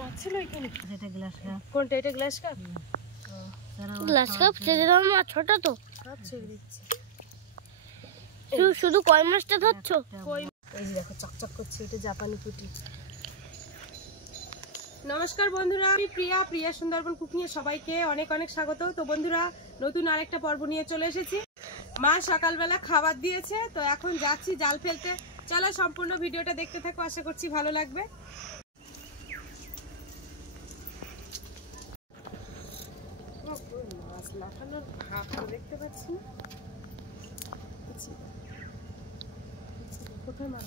মাছ ছিল এখানে। এটা গ্লাস কাপ। কোনটা? এটা গ্লাস কাপ। গ্লাস কাপ ছেড়ে দাও মাছ, ছোট তো। কাপ ছেড়ে দিচ্ছি। শুধু কই মাছটা ধরছো? কই, এই যে দেখো চকচক করছে, এটা জাপানি পুঁটি। নমস্কার বন্ধুরা, আমি প্রিয়া সুন্দরবন কুকিং এ সবাইকে অনেক অনেক স্বাগত। তো বন্ধুরা, নতুন আরেকটা পর্ব নিয়ে চলে এসেছি। মা সকালবেলা খাবার দিয়েছে, তো এখন যাচ্ছি জাল ফেলতে। চলো সম্পূর্ণ ভিডিওটা দেখতে থাকো, আশা করছি ভালো লাগবে। মাছ লাফানোর ভাব দেখতে পাচ্ছি না। কোথায় মাছ?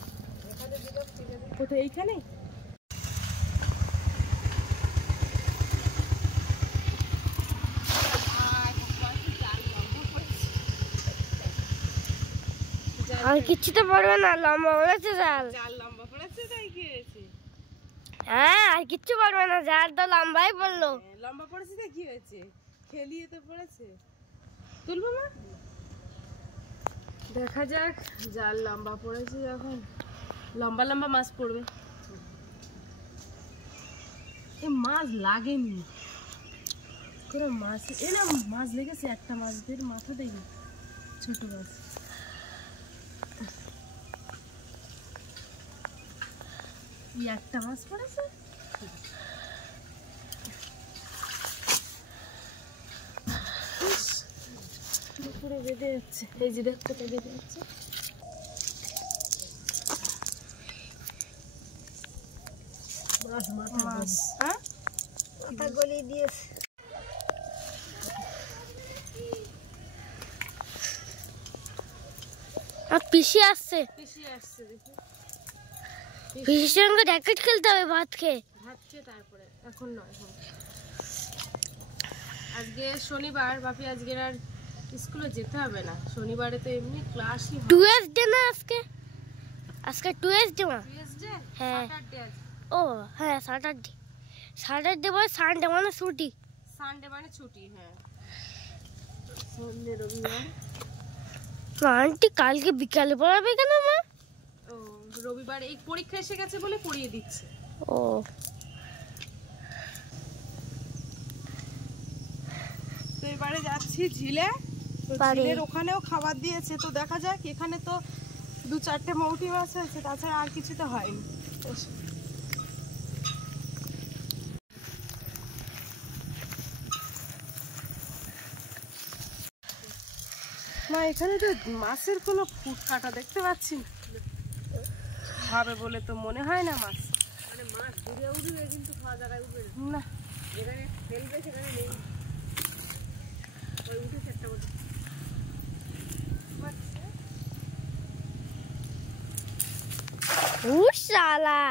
কোথায়? এইখানে। আর কিছু তো পড়বে না, লম্বা পড়েছে জাল। জাল লম্বা পড়েছে, তাই কি হয়েছে? হ্যাঁ, আর কিছু পড়বে না, জাল তো লম্বাই পড়লো। লম্বা পড়েছে, তাই কি হয়েছে? খেলিয়ে তো পড়েছে। তুলবো মা, দেখা যাক। জাল লম্বা পড়েছে যখন, লম্বা লম্বা মাছ পড়বে। এ মাছ লাগেনি কোনো মাছ। এ না, মাছ লেগেছে একটা, মাছদের মাথা দেখি, ছোট মাছ। একটা মাছ পড়েছে। পুরো বেঁধে যাচ্ছে, এই যে দেখতে বেঁধে যাচ্ছে। মাছ হ্যাঁ, মাথা গলিয়ে দিয়েছে। আর পিসি আসছে, পিসি আসছে দেখি। পিসির সঙ্গে র্যাকেট খেলতে হবে ভাত খেয়ে। ভাত খেয়ে তারপরে, এখন নয়। আজকে শনিবার, বাপি আজকে আর স্কুলে যেতে হবে না। শনিবারে তো এমনি ক্লাসই হয়। টুয়েসডে না আজকে? আজকে টুয়েসডে মা? টুয়েসডে? হ্যাঁ। স্যাটারডে আজকে। ও হ্যাঁ, স্যাটারডে। স্যাটারডে বলে সানডে মানে ছুটি। সানডে মানে ছুটি, হ্যাঁ। সানডে রবিবার। আন্টি কালকে বিকালে পড়াবে কেন মা? ও রবিবার এই পরীক্ষা এসে গেছে বলে পড়িয়ে দিচ্ছে। ও তো এবারে যাচ্ছি ঝিলে। তো ঝিলের ওখানেও খাবার দিয়েছে, তো দেখা যাক। এখানে তো 2-4টে মৌটি মাছ হয়েছে, তাছাড়া আর কিছু তো হয়নি। মা, এখানে তো মাছের কোনো ফুট কাটা দেখতে পাচ্ছি না। খাবে বলে তো মনে হয় না মাছ। মানে মাছ দূরে উঠবে, কিন্তু খাওয়া জায়গায় উঠবে না। যেখানে ফেলবে সেখানে নেই। ওই উঠেছে একটা মতো। শালা,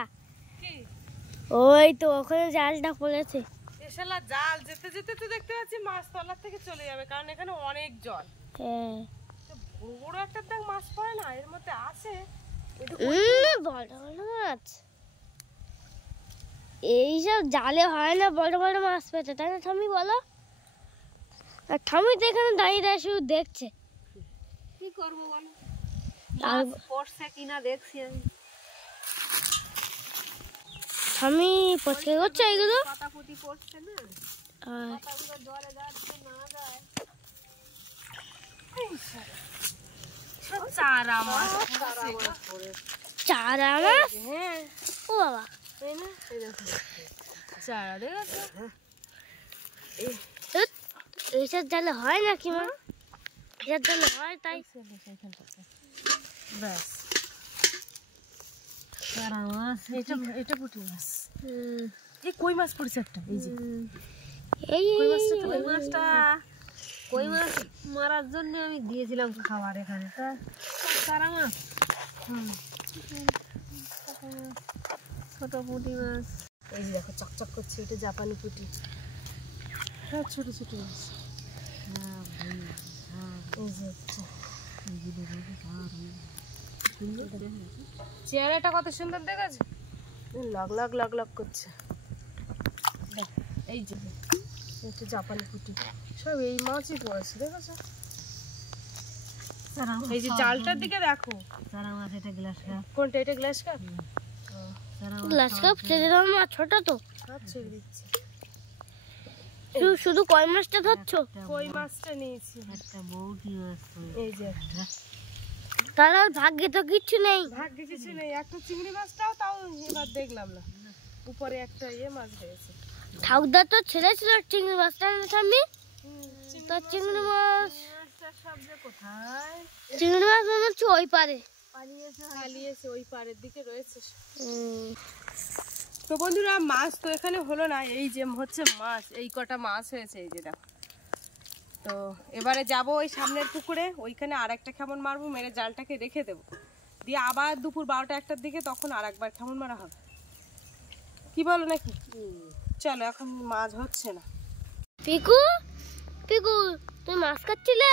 ওই তো ওখানে জালটা পড়েছে। এশালা জাল যেতে যেতে তো দেখতে পাচ্ছি মাছ তলার থেকে চলে যাবে, কারণ এখানে অনেক জল। হ্যাঁ, বড় বড় একটা দেখ মাছ পড়ে না, এর মধ্যে আছে বড় বড় মাছ। এইসব জালে হয় না বড় বড় মাছ পেতে, তাই না ঠাম্মি বলো? আর ঠাম্মি তো এখানে দাঁড়িয়ে দাঁড়িয়ে শুধু দেখছে। কি করবো বলো, মাছ পড়ছে কিনা দেখছি আমি। ঠাম্মি পছন্দ করছে এগুলো। পাতাপুতি পড়ছে না, পাতাগুলো জলে যাচ্ছে না যায়। চারা মাছ, চারা মাছ? হ্যাঁ। ও বাবা, তাই না? এই দেখো চারা, দেখেছো? এইসব জালে হয় নাকি মা? এইসব জালে হয় তাই। ব্যাস, চারা মাছ। এটা পুঁটি মাছ। এই কই মাছ পড়েছে একটা, এই যে কই মাছ মারার জন্য আমি দিয়েছিলাম খাবার এখানে। চারা মাছ, ছোট পুঁটি মাছ। এই যে দেখো চকচক করছে, এটা জাপানি পুঁটি। হ্যাঁ, ছোট ছোট মাছ। চেহারাটা কত সুন্দর দেখাচ্ছে, লাগ লাগ লাগ লাগ করছে। এই যে একটু জাপানি পুঁটি, সব এই মাছই পড়েছে, দেখেছো? এই যে জালটার দিকে দেখো। চারা মাছ। এটা গ্লাস কাপ। কোনটা? এটা গ্লাস কাপ। গ্লাস কাপ ছেড়ে দাও না, ছোট তো। সব ছেড়ে দিচ্ছি। শুধু কই মাছটা ধরছো? কই মাছটা নিয়েছি। এই যে তার আর ভাগ্যে তো কিচ্ছু নেই। ভাগ্যে কিছু নেই, একটা চিংড়ি মাছটাও তাও এবার দেখলাম না। উপরে একটা মাছ রয়েছে। ঠাকুরদা তো ছেড়েছিল চিংড়ি মাছটা না ঠাম্মি? তো চিংড়ি মাছ কোথায়? চিংড়ি মাছ মনে হচ্ছে ওই পারে পালিয়েছে, ওই পাড়ের দিকে রয়েছে। তো বন্ধুরা মাছ তো এখানে হলো না, এই যে হচ্ছে মাছ, এই কটা মাছ হয়েছে, এই যে দেখো। তো এবারে যাব ওই সামনের পুকুরে, ওইখানে আর একটা খেমন মারবো, মেরে জালটাকে রেখে দেবো, দিয়ে আবার দুপুর 12টা 1টার দিকে তখন আর একবার খেমন মারা হবে। কি বলো নাকি? চলো, এখন মাছ হচ্ছে না। পিকু, পিকু তুই মাছ খাচ্ছিলে?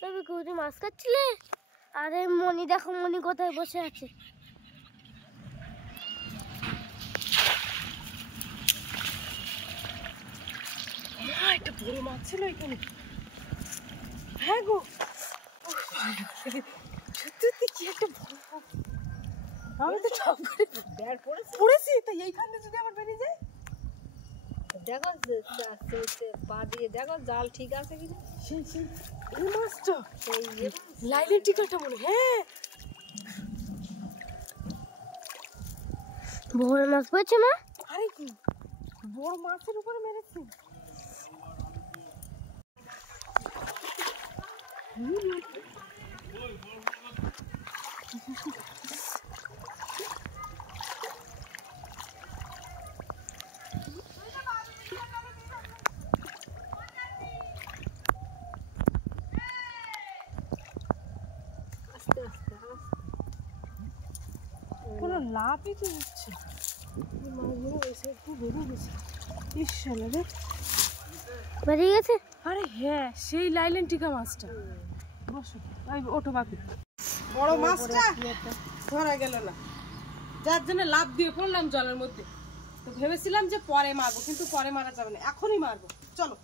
পিকু তুই মাছ খাচ্ছিলে? আরে মনি দেখো, মনি কোথায় বসে আছে। একটা বড় মাছ ছিল এখানে। হ্যাঁ গো, সত্যি কি একটা বড় মাছ। আমি তো সব করে পড়েছি, তাই এইখান থেকে যদি আবার বেরিয়ে যায়। দেখো পা দিয়ে দেখো জাল ঠিক আছে কিনা। সেই এই মাছটা, লাইলের টিকাটা মনে। হ্যাঁ, বড় মাছ পড়েছে মা। আরে কি বড় মাছের উপরে মেরেছে। কোনো লাভই তো হচ্ছে না। মাছগুলো এসে একটু বেরিয়ে গেছে। ঈশ্বর রে, বেরিয়ে গেছে। আরে হ্যাঁ, সেই লাইলেন টিকা মাছটা। বসো, ওঠো বাপি। বড় মাছটা ধরা গেল না, যার জন্য লাভ দিয়ে পড়লাম জলের মধ্যে। তো ভেবেছিলাম যে পরে মারবো, কিন্তু পরে মারা যাবে না, এখনই মারবো। চলো।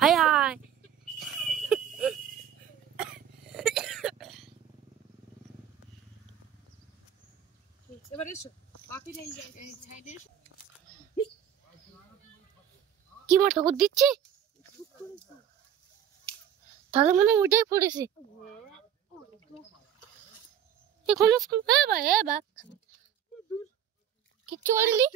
হাই হাই, এবার এসো বাপি, এই সাইডে এসো। কি মাছ ঠাকুর দিচ্ছি? তাহলে মানে ওইটাই পড়েছে এখন। কিচ্ছু বলেনি।